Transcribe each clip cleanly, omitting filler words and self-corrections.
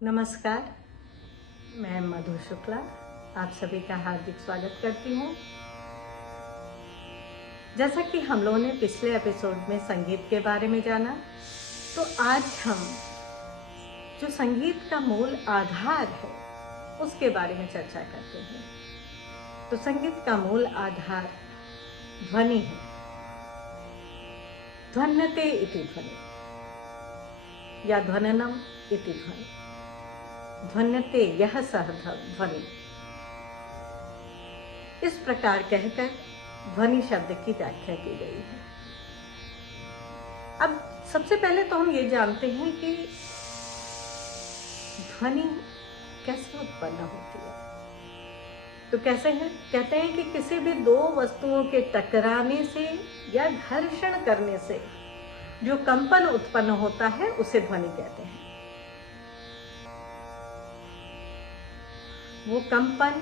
नमस्कार, मैं मधु शुक्ला आप सभी का हार्दिक स्वागत करती हूँ। जैसा कि हम लोगों ने पिछले एपिसोड में संगीत के बारे में जाना, तो आज हम जो संगीत का मूल आधार है उसके बारे में चर्चा करते हैं। तो संगीत का मूल आधार ध्वनि है। ध्वन्यते इति ध्वनि या ध्वननम इति ध्वनि। ध्वन्यते यह सह ध्वनि। इस प्रकार कहकर ध्वनि शब्द की व्याख्या की गई है। अब सबसे पहले तो हम ये जानते हैं कि ध्वनि कैसे उत्पन्न होती है। तो कैसे है? कहते हैं कि किसी भी दो वस्तुओं के टकराने से या घर्षण करने से जो कंपन उत्पन्न होता है उसे ध्वनि कहते हैं। वो कंपन,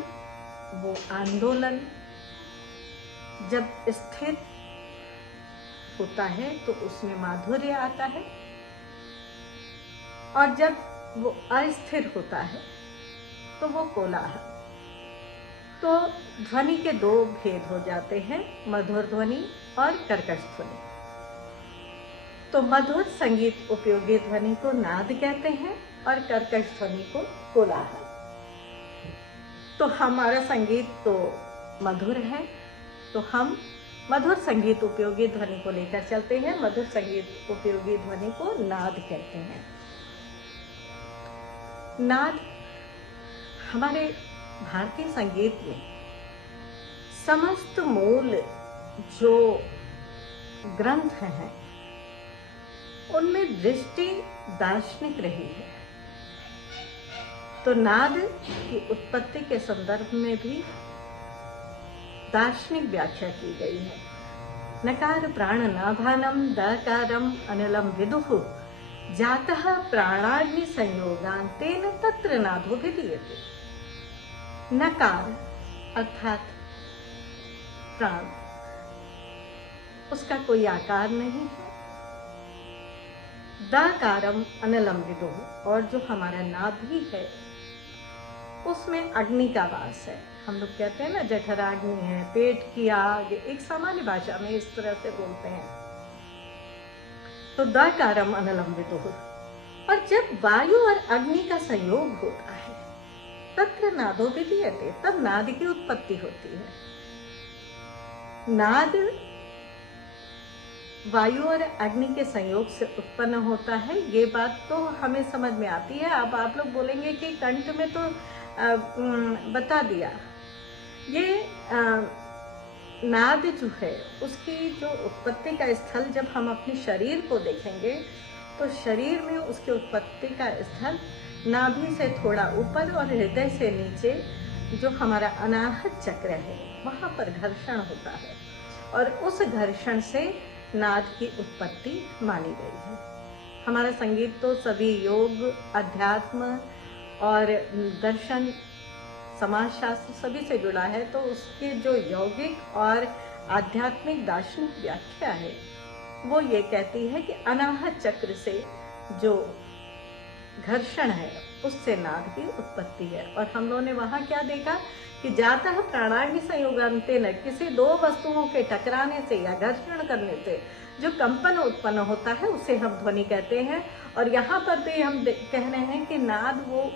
वो आंदोलन जब स्थिर होता है तो उसमें माधुर्य आता है, और जब वो अस्थिर होता है तो वो कोलाहल। तो ध्वनि के दो भेद हो जाते हैं, मधुर ध्वनि और कर्कश ध्वनि। तो मधुर संगीत उपयोगी ध्वनि को नाद कहते हैं और कर्कश ध्वनि को कोलाहल। तो हमारा संगीत तो मधुर है, तो हम मधुर संगीत उपयोगी ध्वनि को लेकर चलते हैं। मधुर संगीत उपयोगी ध्वनि को नाद कहते हैं। नाद हमारे भारतीय संगीत में समस्त मूल जो ग्रंथ हैं उनमें दृष्टि दार्शनिक रही है। तो नाद की उत्पत्ति के संदर्भ में भी दार्शनिक व्याख्या की गई है। नकार प्राण नाभानम दकारम अनिलम विदुः जातः प्राणाग्नि संयोगान तेन तत्र नादो विधीयते। नकार अर्थात प्राण, उसका कोई आकार नहीं है। दकारम अनिलम विदुः, और जो हमारा नाभि है उसमें अग्नि का वास है। हम लोग कहते हैं ना जठराग्नि है, पेट की आग, एक सामान्य भाषा में इस तरह से बोलते हैं। तो दकारम अनिलम विदुः, और जब वायु और अग्नि का संयोग होता है तत्र नादो विधीयते, तब नाद की उत्पत्ति होती है। नाद वायु और अग्नि के संयोग से उत्पन्न होता है, ये बात तो हमें समझ में आती है। अब आप लोग बोलेंगे कि कंठ में तो बता दिया। ये नाद जो है उसकी जो उत्पत्ति का स्थल जब हम अपने शरीर को देखेंगे तो शरीर में उसकी उत्पत्ति का स्थल नाभि से थोड़ा ऊपर और हृदय से नीचे जो हमारा अनाहत चक्र है वहाँ पर घर्षण होता है, और उस घर्षण से नाद की उत्पत्ति मानी गई है। हमारा संगीत तो सभी योग, अध्यात्म और दर्शन, समाजशास्त्र सभी से जुड़ा है। तो उसके जो यौगिक और आध्यात्मिक दार्शनिक व्याख्या है वो ये कहती है कि अनाहत चक्र से जो घर्षण है उससे नाद की उत्पत्ति है। और हम लोगों ने वहाँ क्या देखा कि जातः प्राणाग्नि संयोगान्तेन, किसी दो वस्तुओं के टकराने से या घर्षण करने से जो कंपन उत्पन्न होता है उसे हम ध्वनि कहते हैं। और यहाँ पर भी हम कह रहे हैं कि नाद वो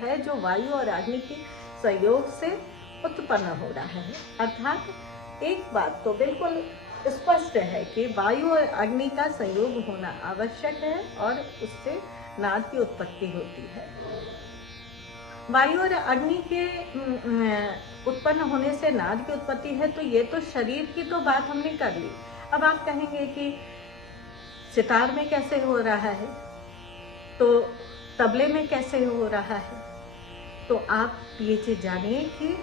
है जो वायु और अग्नि के संयोग से उत्पन्न हो रहा है। अर्थात एक बात तो बिल्कुल स्पष्ट है कि वायु और अग्नि का संयोग होना आवश्यक है और उससे नाद की उत्पत्ति होती है। वायु और अग्नि के उत्पन्न होने से नाद की उत्पत्ति है, तो ये तो शरीर की तो बात हमने कर ली। अब आप कहेंगे कि सितार में कैसे हो रहा है, तो तबले में कैसे हो रहा है। तो आप ये चीज जानिए कि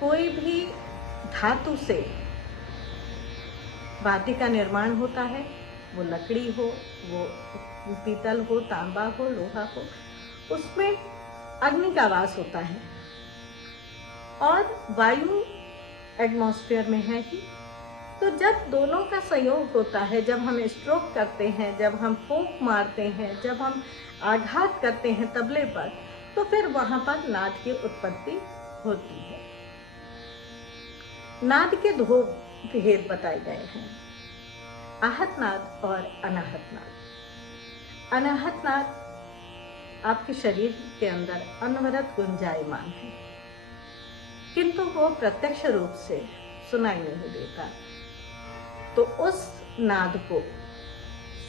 कोई भी धातु से वाद्य का निर्माण होता है, वो लकड़ी हो, वो पीतल हो, तांबा हो, लोहा हो, उसमें अग्नि का वास होता है। और वायु एटमॉस्फेयर में है ही, तो जब दोनों का संयोग होता है, जब हम स्ट्रोक करते हैं, जब हम फूंक मारते हैं, जब हम आघात करते हैं तबले पर, तो फिर वहां पर नाद की उत्पत्ति होती है। नाद के दो भेद बताए गए हैं, आहत नाद और अनाहत नाद। अनाहत नाद आपके शरीर के अंदर अनवरत गुंजायमान है, किंतु वो प्रत्यक्ष रूप से सुनाई नहीं देता। तो उस नाद को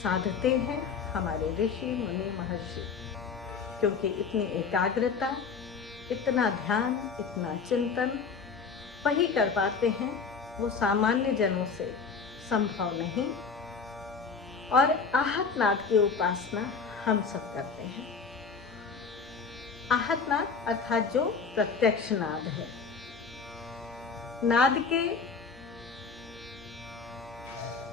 साधते हैं हमारे ऋषि मुनि महर्षि, क्योंकि इतनी एकाग्रता, इतना ध्यान, इतना चिंतन वही कर पाते हैं, वो सामान्य जनों से संभव नहीं। और आहत नाद की उपासना हम सब करते हैं। आहत नाद अर्थात जो प्रत्यक्ष नाद है। नाद के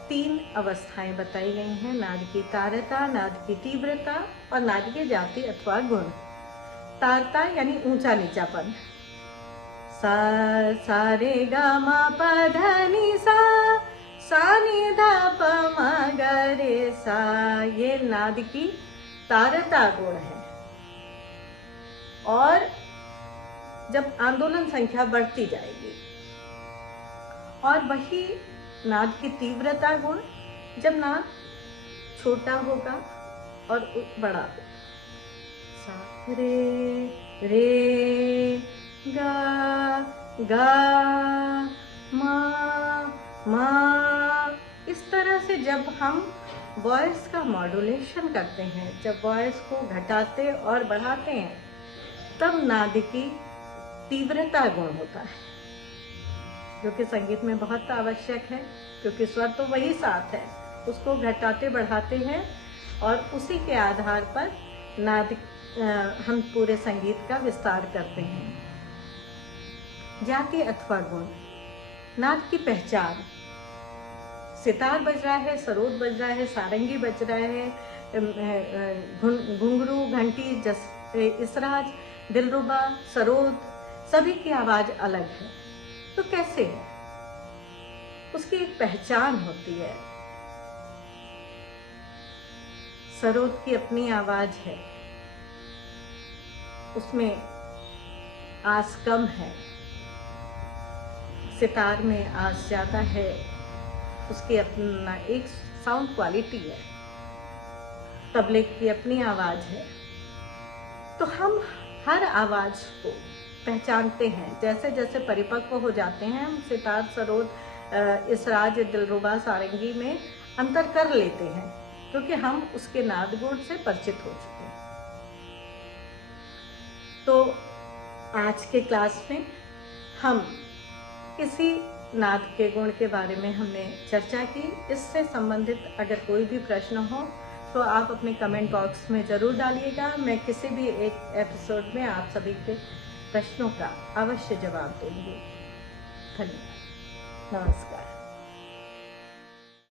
3 अवस्थाएं बताई गई हैं, नाद की तारता, नाद की तीव्रता और नाद की जाति अथवा गुण। तारता यानी ऊंचा नीचापन, सा सा रे गा मा पा धा नी सा, सा नी धा प म ग रे सा, ये नाद की तारता गुण है। और जब आंदोलन संख्या बढ़ती जाएगी, और वही नाद की तीव्रता गुण जब नाद छोटा होगा और बड़ा होगा, सा रे रे गा गा मा मा, इस तरह से जब हम वॉइस का मॉड्यूलेशन करते हैं, जब वॉइस को घटाते और बढ़ाते हैं, तब नाद की तीव्रता गुण होता है, जो कि संगीत में बहुत आवश्यक है, क्योंकि स्वर तो वही साथ है, उसको घटाते बढ़ाते हैं और उसी के आधार पर नाद हम पूरे संगीत का विस्तार करते हैं। जाति अथवा गुण, नाद की पहचान, सितार बज रहा है, सरोद बज रहा है, सारंगी बज रहा है, घुंघरू, घंटी, इसराज, दिलरुबा, सरोद, सभी की आवाज अलग है। तो कैसे है? उसकी एक पहचान होती है। सरोद की अपनी आवाज है, उसमें आस कम है, सितार में आस ज्यादा है, उसकी अपना एक साउंड क्वालिटी है, तबले की अपनी आवाज है। तो हम हर आवाज को पहचानते हैं। जैसे जैसे परिपक्व हो जाते हैं, हम सितार, सरोद, इसराज, दिलरुबा, सारंगी में अंतर कर लेते हैं, क्योंकि हम उसके नाद गुण से परिचित हो चुके हैं। तो आज के क्लास में हम इसी नाद के गुण के बारे में हमने चर्चा की। इससे संबंधित अगर कोई भी प्रश्न हो तो आप अपने कमेंट बॉक्स में ज़रूर डालिएगा। मैं किसी भी एक एपिसोड में आप सभी के प्रश्नों का अवश्य जवाब दूंगी। धन्यवाद, नमस्कार।